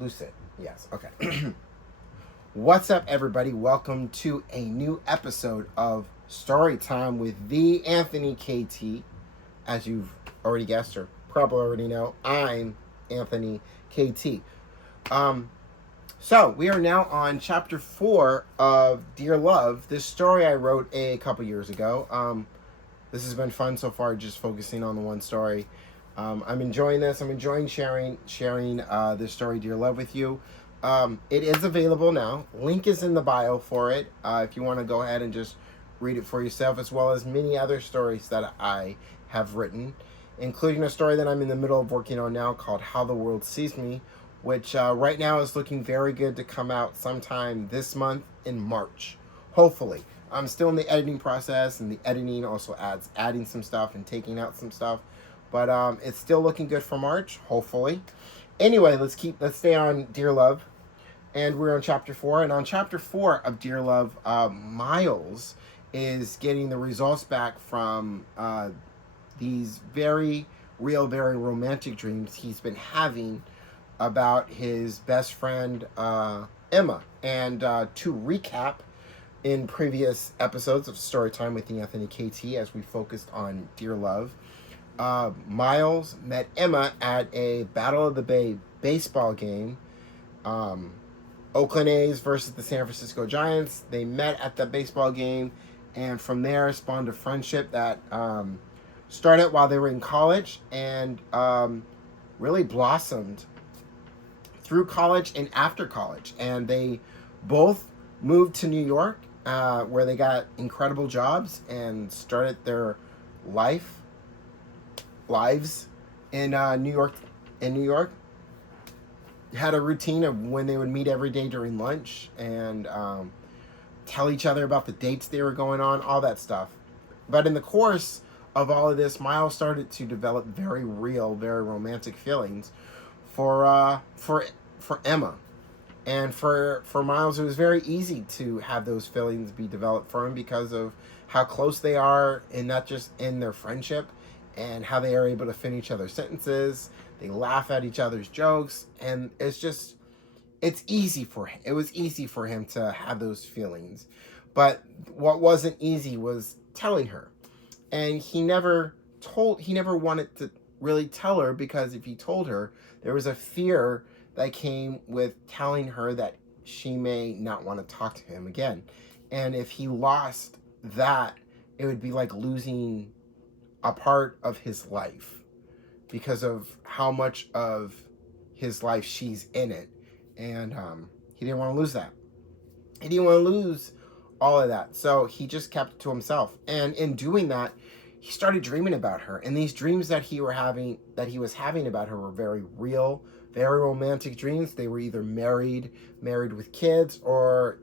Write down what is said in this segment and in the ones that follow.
Lucid. Yes. Okay. What's up, everybody? Welcome to a new episode of Story Time with the Anthony KT. As you've already guessed or probably already know, I'm Anthony KT. So we are now on chapter 4 of Dear Love. This story I wrote a couple years ago. This has been fun so far, just focusing on the one story. I'm enjoying this. I'm enjoying sharing this story, Dear Love, with you. It is available now. Link is in the bio for it. If you want to go ahead and just read it for yourself, as well as many other stories that I have written, including a story that I'm in the middle of working on now called How the World Sees Me, which right now is looking very good to come out sometime this month in March, hopefully. I'm still in the editing process, and the editing also adds adding some stuff and taking out some stuff, but it's still looking good for March, hopefully. Anyway, let's stay on Dear Love, and we're on chapter 4. And on chapter 4 of Dear Love, Miles is getting the results back from these very real, very romantic dreams he's been having about his best friend Emma. And to recap, in previous episodes of Storytime with the Anthony KT, as we focused on Dear Love, Miles met Emma at a Battle of the Bay baseball game. Oakland A's versus the San Francisco Giants. They met at the baseball game, and from there spawned a friendship that started while they were in college and really blossomed through college and after college. And they both moved to New York, where they got incredible jobs and started their lives in New York. Had a routine of when they would meet every day during lunch and tell each other about the dates they were going on, all that stuff. But in the course of all of this, Miles started to develop very real, very romantic feelings for Emma. And for Miles, it was very easy to have those feelings be developed for him because of how close they are, and not just in their friendship, and how they are able to finish each other's sentences. They laugh at each other's jokes, and it's easy for him. It was easy for him to have those feelings. But what wasn't easy was telling her. And he never wanted to really tell her, because if he told her, there was a fear that came with telling her that she may not want to talk to him again. And if he lost that, it would be like losing a part of his life, because of how much of his life she's in it. And he didn't want to lose that. He didn't want to lose all of that. So he just kept it to himself. And in doing that, he started dreaming about her. And these dreams that he was having about her were very real, very romantic dreams. They were either married with kids, or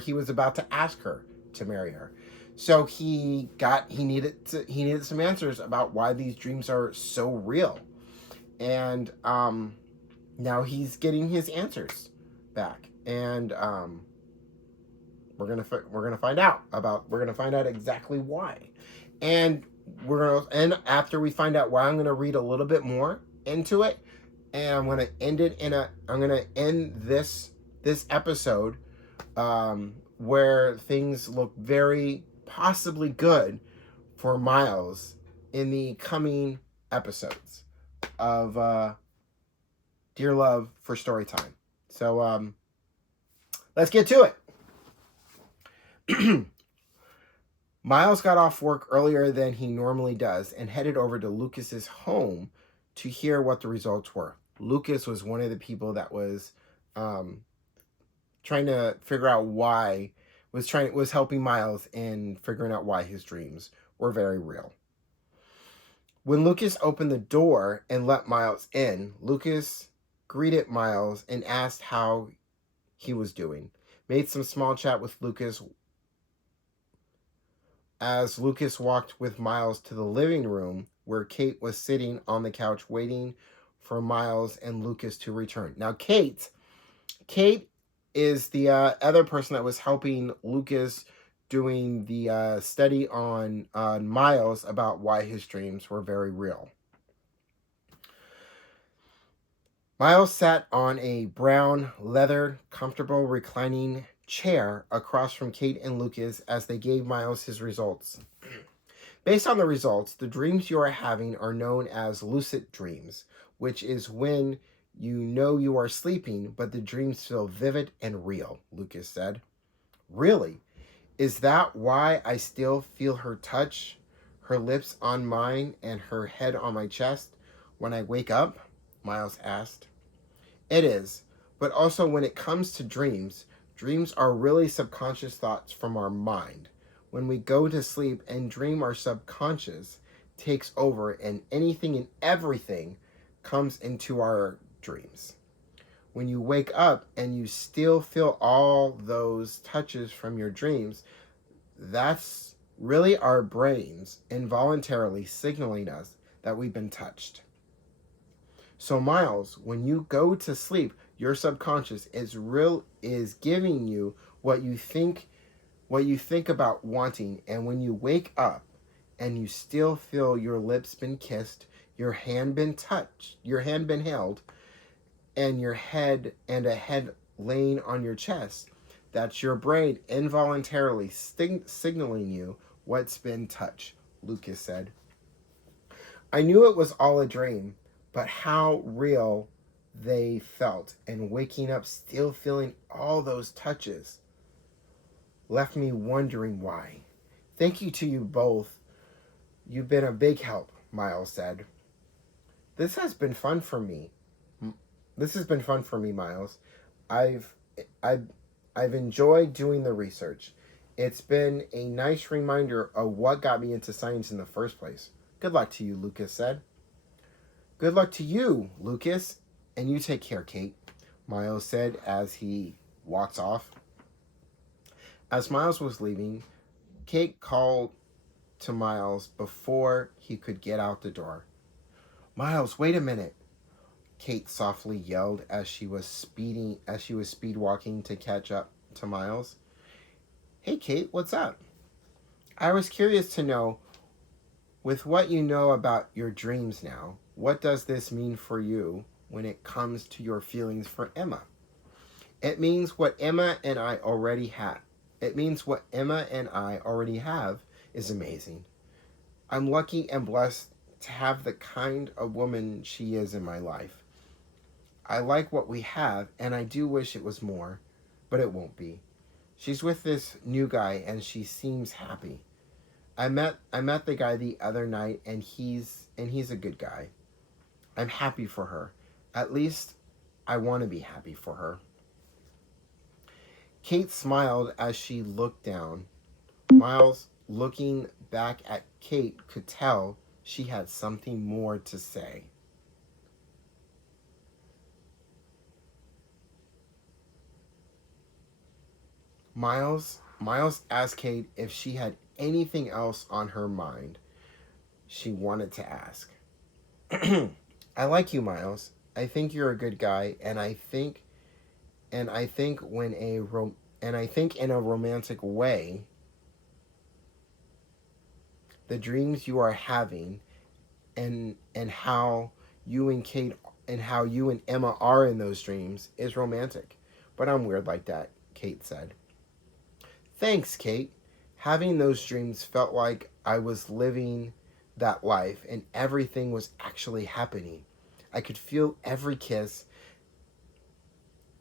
he was about to ask her to marry her. So he needed some answers about why these dreams are so real. And now he's getting his answers back. And we're gonna find out exactly why. And after we find out why, I'm gonna read a little bit more into it, and I'm gonna end this episode where things look very possibly good for Miles in the coming episodes of Dear Love for Storytime. So let's get to it. Miles got off work earlier than he normally does and headed over to Lucas's home to hear what the results were. Lucas was one of the people that was trying to figure out why, was helping Miles in figuring out why his dreams were very real. When Lucas opened the door and let Miles in, Lucas greeted Miles and asked how he was doing. Made some small chat with Lucas as Lucas walked with Miles to the living room, where Kate was sitting on the couch waiting for Miles and Lucas to return. Now, Kate is the other person that was helping Lucas doing the study on Miles about why his dreams were very real. Miles sat on a brown, leather, comfortable reclining chair across from Kate and Lucas as they gave Miles his results. Based on the results, the dreams you are having are known as lucid dreams, which is when you know you are sleeping, but the dreams feel vivid and real, Lucas said. Really? Is that why I still feel her touch, her lips on mine, and her head on my chest when I wake up? Miles asked. It is, but also when it comes to dreams, dreams are really subconscious thoughts from our mind. When we go to sleep and dream, our subconscious takes over and anything and everything comes into our dreams. When you wake up and you still feel all those touches from your dreams, that's really our brains involuntarily signaling us that we've been touched. So Miles, when you go to sleep, your subconscious is giving you what you think about wanting, and when you wake up and you still feel your lips been kissed, your hand been touched, your hand been held, and your head and a head laying on your chest, that's your brain involuntarily signaling you what's been touched, Lucas said. I knew it was all a dream, but how real they felt, and waking up still feeling all those touches left me wondering why. Thank you to you both. You've been a big help, Miles said. This has been fun for me. This has been fun for me, Miles. I've enjoyed doing the research. It's been a nice reminder of what got me into science in the first place. Good luck to you, Lucas said. Good luck to you, Lucas, and you take care, Kate, Miles said as he walked off. As Miles was leaving, Kate called to Miles before he could get out the door. Miles, wait a minute, Kate softly yelled as she was speed walking to catch up to Miles. Hey Kate, what's up? I was curious to know, with what you know about your dreams now, what does this mean for you when it comes to your feelings for Emma? It means what Emma and I already have. It means what Emma and I already have is amazing. I'm lucky and blessed to have the kind of woman she is in my life. I like what we have, and I do wish it was more, but it won't be. She's with this new guy, and she seems happy. I met the guy the other night, and he's a good guy. I'm happy for her. At least I want to be happy for her. Kate smiled as she looked down. Miles, looking back at Kate, could tell she had something more to say. Miles asked Kate if she had anything else on her mind she wanted to ask. I like you, Miles. I think you're a good guy, and I think in a romantic way, the dreams you are having and how you and Kate and how you and Emma are in those dreams is romantic. But I'm weird like that, Kate said. Thanks, Kate. Having those dreams felt like I was living that life and everything was actually happening. I could feel every kiss,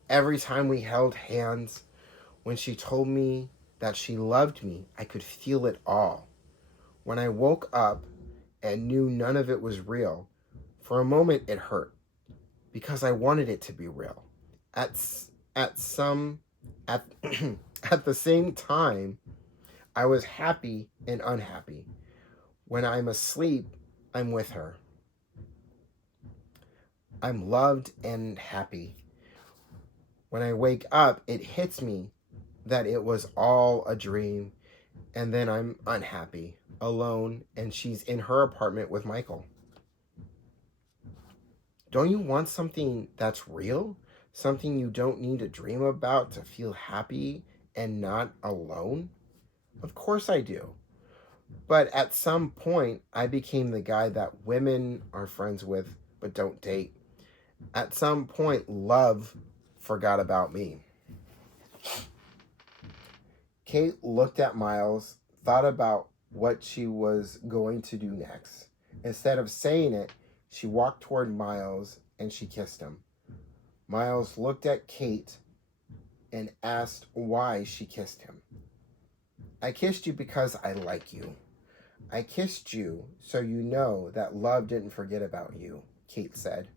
every time we held hands. When she told me that she loved me, I could feel it all. When I woke up and knew none of it was real, for a moment it hurt because I wanted it to be real. At some at at the same time, I was happy and unhappy. When I'm asleep, I'm with her. I'm loved and happy. When I wake up, it hits me that it was all a dream, and then I'm unhappy, alone, and she's in her apartment with Michael. Don't you want something that's real? Something you don't need to dream about to feel happy and not alone? Of course I do. But at some point, I became the guy that women are friends with but don't date. At some point, love forgot about me. Kate looked at Miles, thought about what she was going to do next. Instead of saying it, she walked toward Miles and she kissed him. Miles looked at Kate and asked why she kissed him. I kissed you because I like you. I kissed you so you know that love didn't forget about you, Kate said.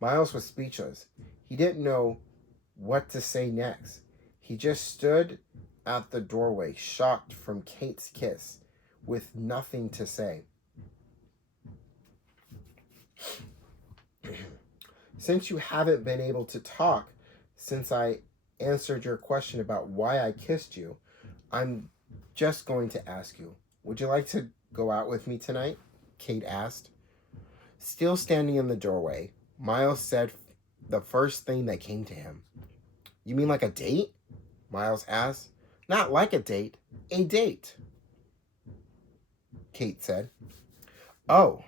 Miles was speechless. He didn't know what to say next. He just stood at the doorway, shocked from Kate's kiss, with nothing to say. Since you haven't been able to talk since I answered your question about why I kissed you, I'm just going to ask you, would you like to go out with me tonight? Kate asked. Still standing in the doorway, Miles said the first thing that came to him. You mean like a date? Miles asked. Not like a date, a date, Kate said. Oh,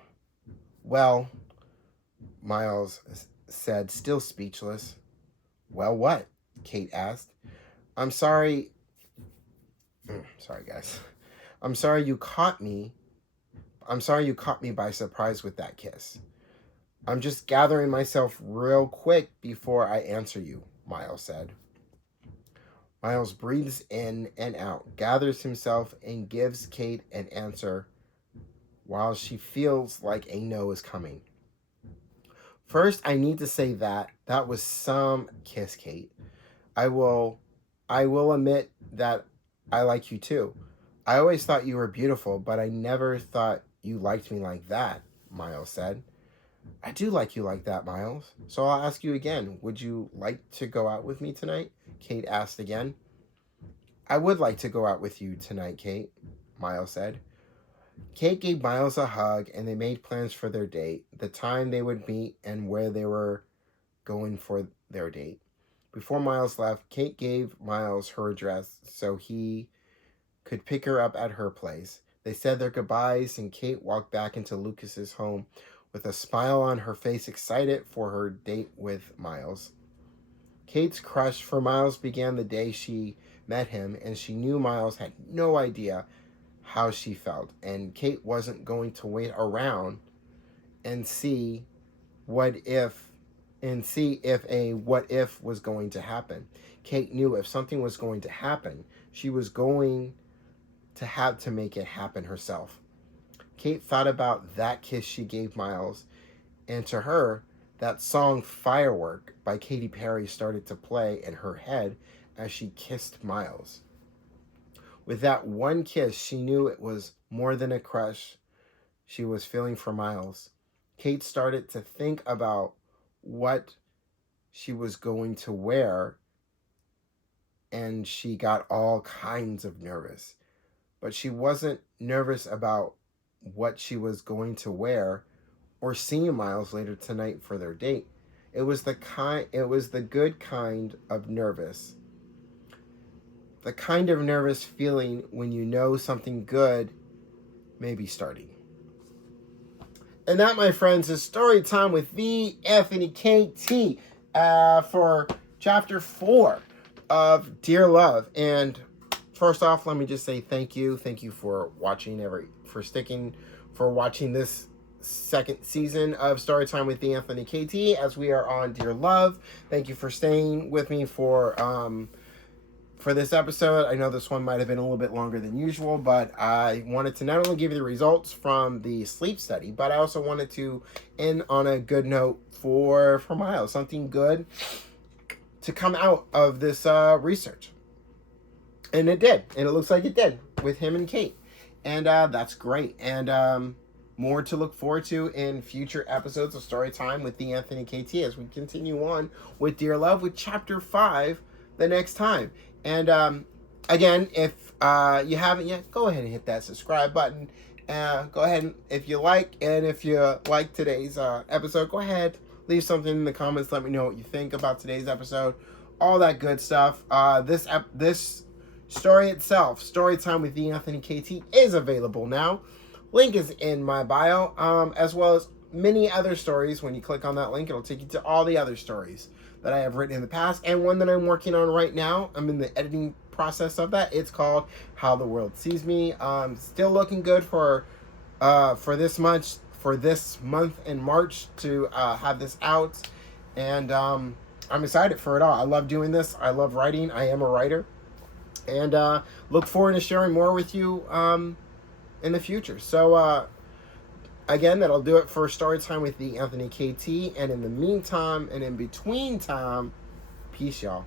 well, Miles said, still speechless. Well, what? Kate asked. I'm sorry. Sorry, guys. I'm sorry you caught me by surprise with that kiss. I'm just gathering myself real quick before I answer you, Miles said. Miles breathes in and out, gathers himself, and gives Kate an answer while she feels like a no is coming. First, I need to say that was some kiss, Kate. I will admit that I like you too. I always thought you were beautiful, but I never thought you liked me like that, Miles said. I do like you like that, Miles. So I'll ask you again. Would you like to go out with me tonight? Kate asked again. I would like to go out with you tonight, Kate, Miles said. Kate gave Miles a hug and they made plans for their date, the time they would meet and where they were going for their date. Before Miles left, Kate gave Miles her address so he could pick her up at her place. They said their goodbyes and Kate walked back into Lucas's home with a smile on her face, excited for her date with Miles. Kate's crush for Miles began the day she met him, and she knew Miles had no idea how she felt, and Kate wasn't going to wait around and see if a what if was going to happen. Kate knew if something was going to happen, she was going to have to make it happen herself. Kate thought about that kiss she gave Miles, and to her, that song Firework by Katy Perry started to play in her head as she kissed Miles. With that one kiss, she knew it was more than a crush she was feeling for Miles. Kate started to think about what she was going to wear, and she got all kinds of nervous. But she wasn't nervous about what she was going to wear or seeing Miles later tonight for their date. It was the good kind of nervous. The kind of nervous feeling when you know something good may be starting. And that, my friends, is story time with the Anthony KT for chapter 4 of Dear Love. And first off, let me just say thank you. Thank you for watching for watching this second season of Storytime with the Anthony KT as we are on Dear Love. Thank you for staying with me for this episode. I know this one might have been a little bit longer than usual, but I wanted to not only give you the results from the sleep study, but I also wanted to end on a good note for Miles, something good to come out of this research. And it did, and it looks like it did with him and Kate, and that's great. And more to look forward to in future episodes of Storytime with the Anthony KT as we continue on with Dear Love with chapter 5 the next time. And again, if you haven't yet, go ahead and hit that subscribe button. Go ahead and if you like today's episode, go ahead, leave something in the comments. Let me know what you think about today's episode. All that good stuff. This story itself, Storytime with the Anthony KT, is available now. Link is in my bio, as well as many other stories. When you click on that link, it'll take you to all the other stories that I have written in the past, and one that I'm working on right now. I'm in the editing process of that. It's called How the World Sees Me. Still looking good for this month in March to have this out, and I'm excited for it all. I love doing this. I love writing. I am a writer, and look forward to sharing more with you in the future. So again, that'll do it for Story Time with the Anthony KT, and in the meantime and in between time, peace, y'all.